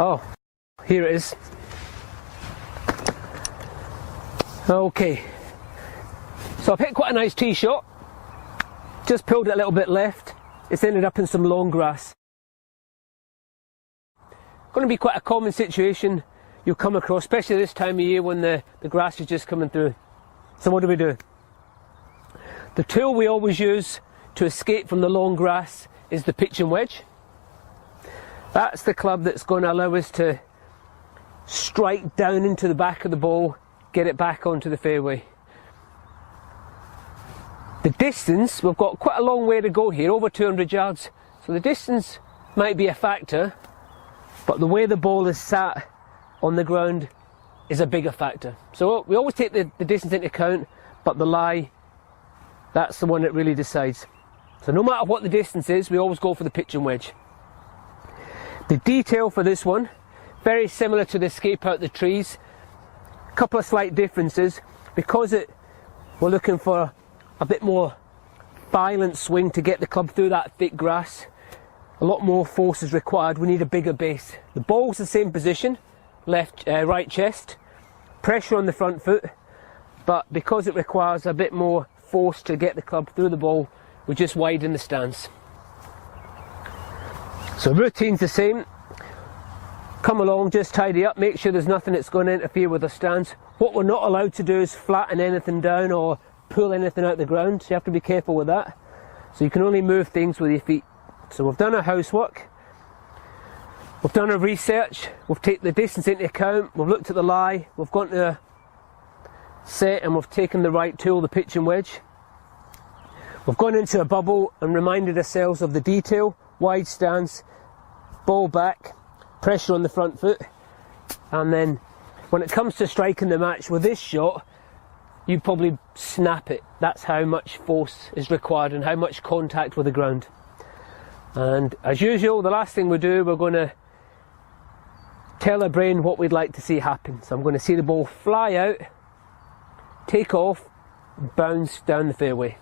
Oh, here it is. Okay, so I've hit quite a nice tee shot, just pulled it a little bit left, it's ended up in some long grass. Going to be quite a common situation you'll come across, especially this time of year when the grass is just coming through. So what do? The tool we always use to escape from the long grass is the pitching wedge. That's the club that's going to allow us to strike down into the back of the ball, get it back onto the fairway. The distance, we've got quite a long way to go here, over 200 yards, so the distance might be a factor, but the way the ball is sat on the ground is a bigger factor. So we always take the distance into account, but the lie, that's the one that really decides. So no matter what the distance is, we always go for the pitching wedge. The detail for this one, very similar to the escape out the trees. A couple of slight differences. Because we're looking for a bit more violent swing to get the club through that thick grass, a lot more force is required. We need a bigger base. The ball's the same position, right chest, pressure on the front foot, but because it requires a bit more force to get the club through the ball, we just widen the stance. So routine's the same. Come along, just tidy up, make sure there's nothing that's going to interfere with the stance. What we're not allowed to do is flatten anything down or pull anything out the ground, so you have to be careful with that. So you can only move things with your feet. So we've done our housework, we've done our research, we've taken the distance into account, we've looked at the lie, we've gone to a set and we've taken the right tool, the pitching wedge. We've gone into a bubble and reminded ourselves of the detail, wide stance, ball back, pressure on the front foot, and then when it comes to striking the match with this shot, you probably snap it. That's how much force is required and how much contact with the ground. And as usual, the last thing we do, we're going to tell our brain what we'd like to see happen. So I'm going to see the ball fly out, take off, bounce down the fairway.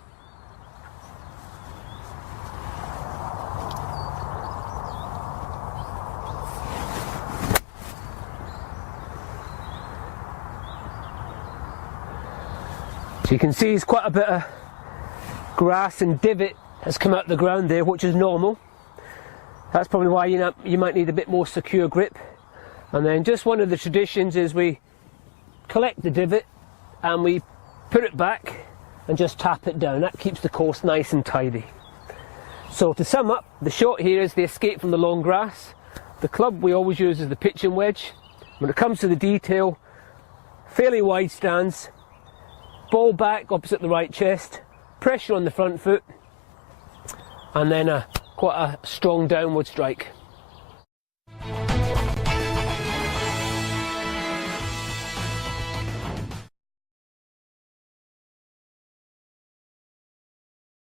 So you can see there's quite a bit of grass and divot has come out of the ground there, which is normal. That's probably why you might need a bit more secure grip. And then just one of the traditions is we collect the divot and we put it back and just tap it down. That keeps the course nice and tidy. So to sum up, the shot here is the escape from the long grass. The club we always use is the pitching wedge. When it comes to the detail, fairly wide stance, ball back opposite the right chest, pressure on the front foot, and then quite a strong downward strike.